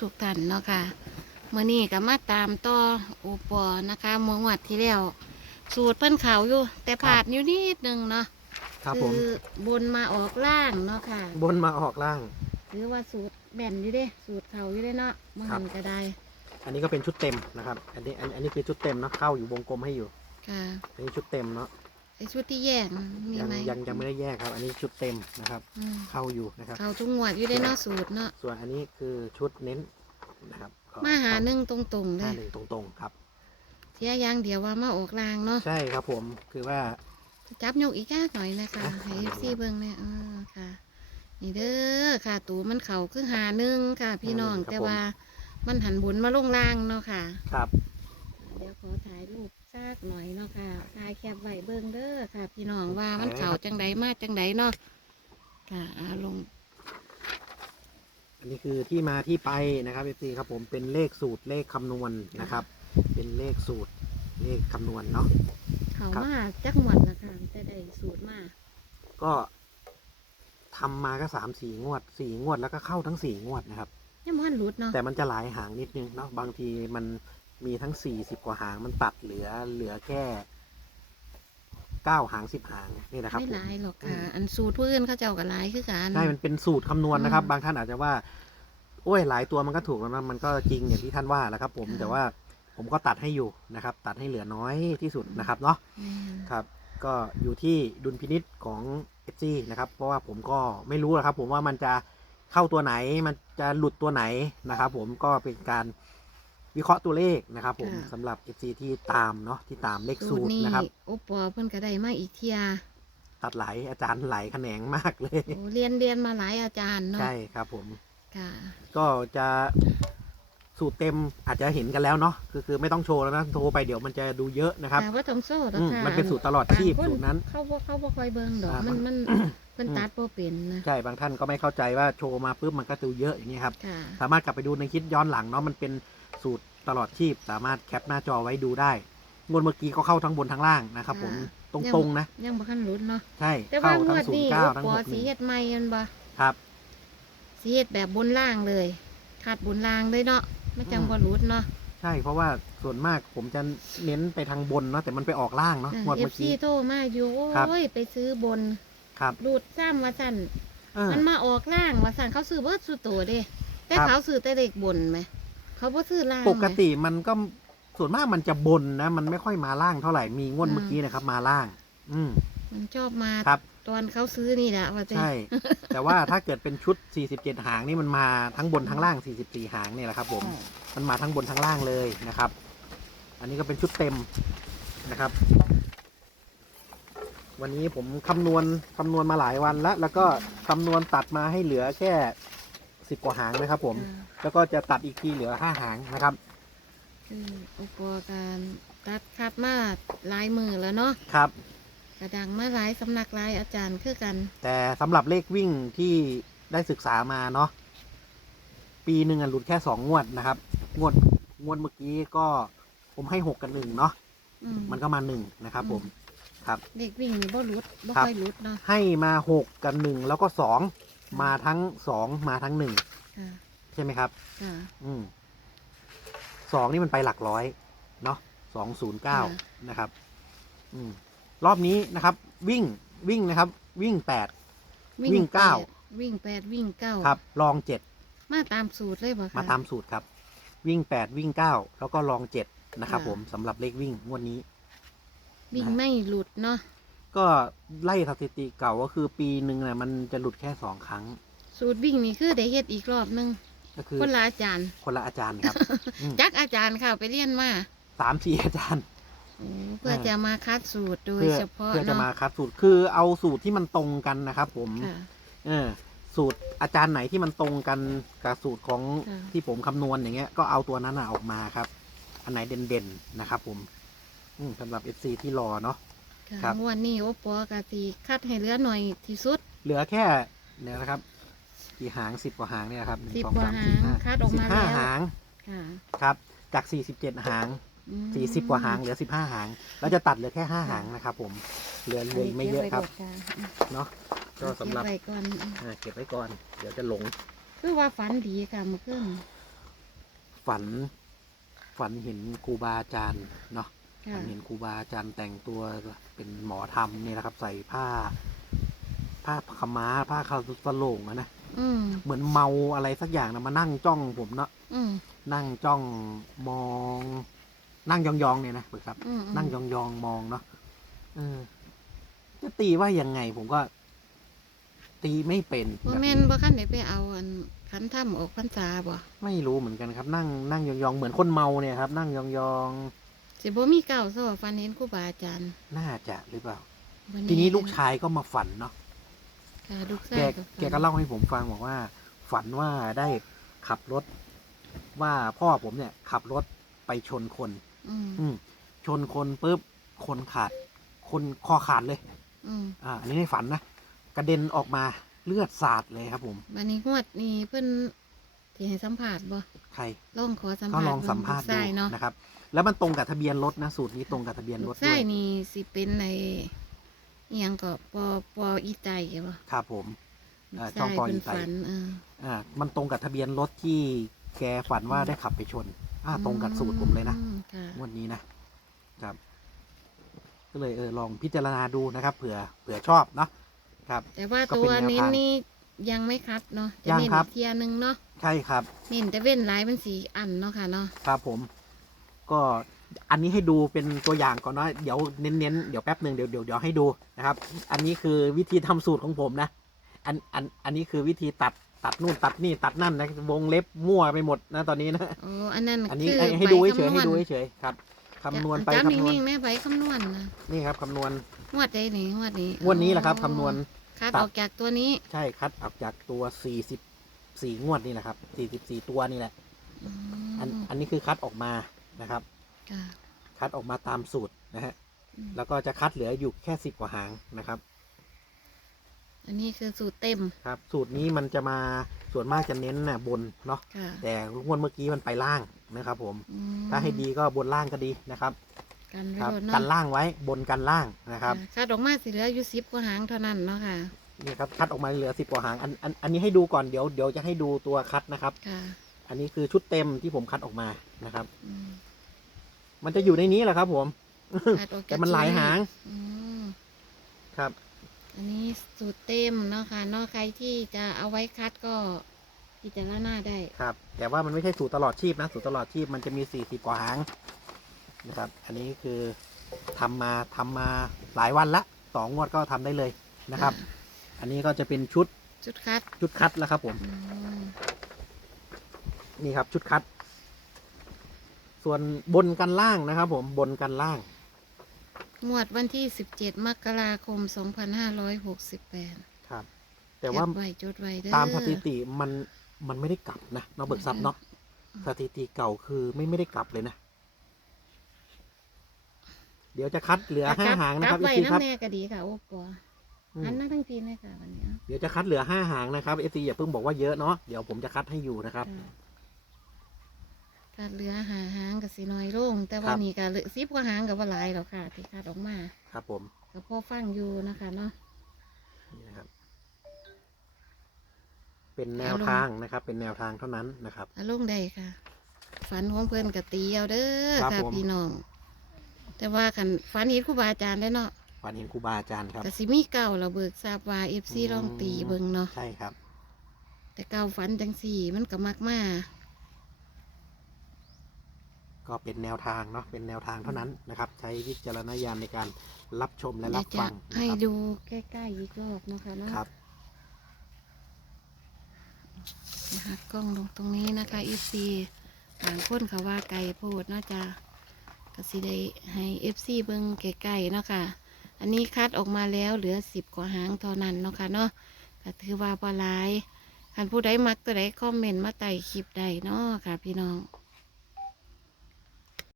ทุกท่านเนาะค่ะเมื่อนี้ก็มาตามต่อโอปอนะคะเมื่อวันที่แล้วสูตรเพิ่นเขาอยู่ แต่ผาดอยู่นิดนึงเนาะครับผมบนมาออกล่างเนาะค่ะ บนมาออกล่างหรือว่าสูตรแบ่นอยู่เด้ สูตรเขาอยู่เด้เนาะมันครับก็ได้ อันนี้ก็เป็นชุดเต็มนะครับ อันนี้อันอันนี้คือชุดเต็มเนาะเข้าอยู่วงกลมให้อยู่ค่ะอันนี้ชุดเต็มเนาะ ไอชุดที่แยกมียังไหมยังยังไม่ได้แยกครับ อันนี้ชุดเต็มนะครับ อืมเข้าอยู่นะครับ เขาทุกงวดอยู่ได้เนาะสูตรเนาะส่วนอันนี้คือชุดเน้นนะครับก็มาหาหนึ่งตรงๆเลห้ายหนึ่งตรงๆครับ เสียอย่างเดียวว่ามาออกลางเนาะใช่ครับผมคือว่า จับยกอีกแค่หน่อยนะคะอะ ให้เอฟซีเบิ่งเนี่ยเออค่ะ นี่เด้อค่ะ ตูมันเขาคือหาหนึ่งค่ะ พี่น้องแต่ว่ามันหันบุญมาลงล่างเนาะค่ะ ครับ เดี๋ยวขอถ่ายรูป ซากหน่อยเนาะค่ะถ่ายแคปไว้เบิ่งเด้อค่ะ พี่น้องว่ามันเขาจังใดมาจังใดเนาะค่ะอาลงอันนี้คือที่มาที่ไปนะครับเอฟซีครับผมเป็นเลขสูตรเลขคำนวณนะครับ เป็นเลขสูตรเลขคำนวณเนาะเขาครับมาจักหมดละค่ะแต่ได้สูตรมาก็ทำมาก็สามสี่งวดสี่งวดแล้วก็เข้าทั้งสี่งวดนะครับ ยังมันรุดเนาะแต่มันจะหลายหางนิดนึงเนาะบางทีมัน มีทั้งสี่สิบกว่าหางมันตัดเหลือเหลือแค่เก้าหางสิบหางนี่นะครับไม่ผมหลายหรอกค่ะอืมอันสูตรเพื่อนเขาเจ้ากับหลายคือกันใช่มันเป็นสูตรคำนวณนะครับอืมบางท่านอาจจะว่า โอ้ยหลายตัวมันก็ถูกแล้วนะมันก็จริงอย่างที่ท่านว่าแหละครับ ผมค่ะแต่ว่าผมก็ตัดให้อยู่นะครับ ตัดให้เหลือน้อยที่สุดนะครับเนาะอืมครับ ก็อยู่ที่ดุลพินิษของเอฟซีนะครับ เพราะว่าผมก็ไม่รู้นะครับ ผมว่ามันจะเข้าตัวไหนมันจะหลุดตัวไหนนะครับ ผมก็เป็นการ วิเคราะห์ตัวเลขนะครับ ผมสำหรับ FC ที่ตามเนาะที่ตามเลขสูสูตรตรนี้นะครับ โอปอเพิ่นก็ได้มาอีกเทียตัดไหลอาจารย์ไหลแขนงมากเลย โอ้เรียนเรียนมาหลายอาจารย์เนาะใช่ครับผม ค่ะก็จะสูตรเต็มอาจจะเห็นกันแล้วเนาะคือคือไม่ต้องโชว์แล้วนะโทรไปเดี๋ยวมันจะดูเยอะนะครับแต่ว่าต้องโซ่ดอกอืมค่ะมันเป็นสูตรตลอดชีพบางคสูตรนั้น เขาบ่เขาบ่ค่อยเบิ่งดอกอ่ามันมันมันเพิ่นอืมตัดบ่เป็นนะใช่บางท่านก็ไม่เข้าใจว่าโชว์มาปุ๊บมันก็ดูเยอะอย่างนี้ครับ ค่ะ สามารถกลับไปดูในคลิปย้อนหลังเนาะมันเป็น สูตรตลอดชีพสามารถแคปหน้าจอไว้ดูได้งวดเมื่อกี้ก็เข้าทั้งบนทั้งล่างนะครับผมตรงๆนะ ยังบ่คันรุดเนาะใช่แต่ว่าเข้างทั้วงดศูนนี้ย์โอเก้าทั้งปอหกหสีนึ่งเฮ็ดใหม่แม่นบ่ครับสีเฮ็ดแบบบนล่างเลยขาดบนล่างเลยเนาะมันจังอืมบ่รุดเนาะใช่เพราะว่าส่วนมากผมจะเน้นไปทางบนเนาะแต่มันไปออกล่างเนาะงวดเอเมื่ฟอซีกี้โทรมาอยู่ครับโอ้ยไปซื้อบนครับรูดซ้ำว่าซั่นเออมันมาออกล่างว่าซั่นเขาซื้อเบิดสุดโตเด้แต่ครับเขาซื้อแต่เลขบนไหม เขาบ่ซื้อล่างปกไหมติมันก็ส่วนมากมันจะบนนะ มันไม่ค่อยมาล่างเท่าไหร่มีงวดอืมเมื่อกี้นะครับ มาล่าง อืมมันชอบมาครับ ตอนเขาซื้อนี่แหละว่าจะใช่ แต่ว่าถ้าเกิดเป็นชุด 47 หางนี่มันมาทั้งบนทั้งล่าง 44 หางเนี่ยแหละครับ ผม มันมาทั้งบนทั้งล่างเลยนะครับ อันนี้ก็เป็นชุดเต็มนะครับ วันนี้ผมคำนวณคำนวณมาหลายวันแล้ว แล้วก็คำนวณตัดมาให้เหลือแค่ สิบกว่าหางนะครับ ผมอ่าแล้วก็จะตัดอีกทีเหลือห้าหางนะครับ คืออุปกรณ์ตัดคัดมาหลายมือแล้วเนาะครับ กระดังมาหลายสำนักหลายอาจารย์คือกัน แต่สำหรับเลขวิ่งที่ได้ศึกษามาเนาะปีหนึ่งอะหลุดแค่สองงวดนะครับ งวดงวดเมื่อกี้ก็ผมให้หกกับหนึ่งเนาะอืมมันก็มาหนึ่งนะครับ ผม ครับ เด็กวิ่งนี่บ่หลุดบ่ครับ ค่อยหลุดเนาะให้มาหกกับหนึ่งแล้วก็สอง มาทั้งสองมาทั้งหนึ่งค่ะใช่ไหมครับ ค่ะอืมสองนี่มันไปหลักร้อย เนาะสองศูนย์เก้าค่ะนะครับ อืมรอบนี้นะครับ วิ่งวิ่งนะครับ วิ่งแปด วิ่งเก้า แปดวิ่งแปดวิ่งเก้าครับ ลองเจ็ดมาตามสูตรเลยบ่คะ มาตามสูตรครับ วิ่งแปดวิ่งเก้าแล้วก็ลองเจ็ดนะครับ ค่ะ ผมสำหรับเลขวิ่งงวดนี้ วิ่งไม่หลุดเนาะ ก็ไล่สถิติเก่าก็คือปีหนึ่งนะมันจะหลุดแค่สองครั้ง สูตรวิ่งนี่คือได้เฮ็ดอีกรอบหนึงก็คือคนละอาจารย์ คนละอาจารย์ครับ อืม จักอาจารย์ค่ะไปเรียนมาสามสี่อาจารย์ โอ้เพื่อจะมาคัดสูตรโดยเพื่อเฉพาะเพื่อจะเนาะมาคัดสูตรคือเอาสูตรที่มันตรงกันนะครับ ผม ค่ะ เออ สูตรอาจารย์ไหนที่มันตรงกันกับสูตรของค่ะ ที่ผมคำนวณอย่างเงี้ยก็เอาตัวนั้นน่ะออกมาครับ อันไหนเด่นๆนะครับ ผม อืมสำหรับ FC ที่รอเนาะ ค่ะครับ งวดนี้โอปอกะสิคัดให้เหลือหน่อยที่สุด เหลือแค่เนี่ยนะครับ กี่หางสิบกว่าหางเนี่ยครับนึ่สิบสองกว่าสมหางสี่ห้คัดออกสิบมาห้าแล้ว หางค่ะครับ จากสี่สิบเจ็ดหางอืมสี่สิบกว่าหางเหลือสิบห้าหางแล้วจะตัดเหลือแค่ห้าหางนะครับ ผมเหลือเหลืออีกไม่เยอะครับก็บไว้ก่อนเนาะก็สำหรับเก็บไว้ก่อนอ่าเก็บไว้ก่อน เดี๋ยวจะหลง คือว่าฝันดีค่ะเมื่อคืนฝันฝันเห็นครูบาอาจารย์เนาะค่ะฝัน เห็นครูบาอาจารย์แต่งตัวเป็นหมอธรรมเนี่ยนะครับ ใส่ผ้า ผ้าขาวม้าผ้าคาสโลงอะนะอืมเหมือนเมาอะไรสักอย่างนะมานั่งจ้องผมเนาะอืมนั่งจ้องมอง นั่งยองๆเนี่ยนะเบิกครับอืมนั่งยองๆมองเนาะเออจะตีว่ายังไง ผมก็ ตีไม่เป็นบ่แม่นบ่คันได้ไปเอาอันขันถ้ำออกพรรษาบ่ไม่รู้เหมือนกันครับ นั่งนั่งยองๆเหมือนคนเมาเนี่ยครับ นั่งยอง สิบ่มีเก้าซ้อฟันเห็นครูบาอาจารย์ๆน่าจะหรือเปล่าบ่ทีนี้แลูกชายก็มาฝันเนาะค่ะลูกชาแกยฝันแกก็เล่าให้ผมฟังบอกว่า ฝันว่าได้ขับรถ ว่าพ่อผมเนี่ย ขับรถไปชนคน อืมอืมชนคนปุ๊บคนขาด คนคอขาดเลย อืมอ่าอันนี้ในฝันนะกระเด็นออกมาเลือดสาดเลยครับผม วันนี้งวดนี้เพิ่น สิให้สัมภาษณ์บ่ใครลองขอสัมก็ภาษณ์ลองสัมภาษณ์ลูกดูชายเนาะนะครับ แล้วมันตรงกับทะเบียนรถนะสูตรนี้ตรงกับทะเบียนรลูถกด้ชาวยยนี่สิเป็นในอีหยังก็ปอปออีใจบ่ครับผมลูกอ่าชายช่องปออีเพิ่นไตฝันเอออ่ามันตรงกับทะเบียนรถที่แกฝันว่าได้ขับไปชน อ่าตรงกับสูตรผมเลยนะอืมค่ะงวดนี้นะครับ ก็เลยเออลองพิจารณาดูนะครับ เผื่อเผื่อชอบเนาะครับ แต่ว่าก็ตัเป็วนแนวเน้นทางนี่ ยังไม่คัดเนาะจะยังเน้นครับ อีกเทียหนึงเนาะใช่ครับ เน้นแต่เว้นหลายมันสีอันเนาะค่ะเนาะครับผม ก็อันนี้ให้ดูเป็นตัวอย่างก่อนเนาะเดี๋ยวเน้นๆเดี๋ยวแป๊บหนึ่งเดี๋ยวเดี๋ยวเดี๋ยวให้ดูนะครับ อันนี้คือวิธีทำสูตรของผมนะอันอันอันนี้คือวิธีตัดตัดนู่นตัดนี่ตัดนั่นนะวงเล็บมั่วไปหมดนะตอนนี้นะ โอ้อันนั้นอันนี้คือให้ให้ดูใบเฉยๆคำนวณให้ดูเฉยๆครับคำนวณไปจับคำนวณนิ่งๆแม่ใบคำนวณนะนี่ครับคำนวณงวดใดนี่งวดนี้งวดนี้แหละครับคำนวณ คัดตัดออกจากตัวนี้ใช่คัดออกจากตัว 44 งวดนี่แหละครับ 44 ตัวนี่แหละ อืมอันอันนี้คือคัดออกมานะครับ ค่ะคัดออกมาตามสูตรนะฮะ อืมแล้วก็จะคัดเหลืออยู่แค่สิบกว่าหางนะครับ อันนี้คือสูตรเต็มครับ สูตรนี้มันจะมาส่วนมากจะเน้นน่ะบนเนาะ ค่ะแต่งวดเมื่อกี้มันไปล่างนะครับผม อืมถ้าให้ดีก็บนล่างก็ดีนะครับ กันไว้ครับโดนกันเนาะล่างไว้บนกันล่างนะครับค่ะคัดออกมาสิเหลืออยู่สิบกว่าหางเท่านั้นเนาะค่ะ นี่ครับคัดออกมาเหลือสิบกว่าหางอันอันอันนี้ให้ดูก่อนเดี๋ยวเดี๋ยวจะให้ดูตัวคัดนะครับ ค่ะอันนี้คือชุดเต็มที่ผมคัดออกมานะครับ อืมมันจะอยู่ในนี้แหละครับ ผม คัดออกจากแต่มันหลายหางอืมครับ อันนี้สูตรเต็มเนาะค่ะเนอกใครที่จะเอาไว้คัดก็พิจารณาได้ครับ แต่ว่ามันไม่ใช่สูตรตลอดชีพนะ สูตรตลอดชีพมันจะมีสี่สิบกว่าหาง นะครับ อันนี้คือทำมาทำมาหลายวันละสองงวดก็ทำได้เลยนะครับ อันนี้ก็จะเป็นชุดชุดคัดชุดคัดแล้วครับผมอืมนี่ครับชุดคัด ส่วนบนกันล่างนะครับ ผมบนกันล่างงวดวันที่17มกราคม2568ครับ แต่ว่าแคปไว้จดไว้เด้อตามสถิติมันมันไม่ได้กลับนะเนาะเบิกทรัพย์เนาะสถิติเก่าคือไม่ไม่ได้กลับเลยนะ เดี๋ยวจะคัดเหลือห้าหางนะครับกลับไว้อีกทีครับน้ำแน่ก็ดีค่ะโอ้ปออืม อันนั้นทั้งทีเลยค่ะวันนี้เดี๋ยวจะคัดเหลือห้าหางนะครับเอซีอย่าเพิ่งบอกว่าเยอะเนาะเดี๋ยวผมจะคัดให้อยู่นะครับ ค่ะคัดเหลือหาหางกับสีน้อยลง แต่คว่ารับ นี่ก็เหลือสิบกว่าหางกับว่าหลายแล้วค่ะ ที่คัดออกมาครับผมก็พอฟังอยู่นะคะเนาะ นี่นะครับ เป็นแนวเอาลงทางนะครับ เป็นแนวทางเท่านั้นนะครับ อารมณ์ใดค่ะ ฝันของเพื่อนกับตีเอาเด้อครับค่ะผม พี่น้อง แต่ว่าขันฝันเห็นครูบาอาจารย์ได้อเนาะฝันเห็นครูบาอาจารย์ครับ กสิมีเก่าเราเบิกทราบว่าเอฟซีอืม ลองตีเบิ่งเนาะใช่ครับ แต่เก่าฝันจังสี่มันก็มักมาก็เป็นแนวทางเนาะเป็นแนวทางเท่านั้นนะครับ ใช้วิจารณญาณในการรับชมและเดี๋รัยวบจะฟังนะให้ครับดูใกล้ๆอีกรอบนะคะเนาะครับ นะคะกล้องลงตรงนี้นะคะเอฟซีต่างคนเขาว่าไก่โพดเนาะจ้ะ ก็สิได้ให้เอฟซีเบิ่งไก่ๆเนาะค่ะ อันนี้คัดออกมาแล้วเหลือสิบกว่าหางเท่านั้นเนาะค่ะเนาะก็ถือว่าปลายคันผู้ใดมักตัวใดคอมเมนต์มาไต่คลิปใดเนาะค่ะ พี่น้อง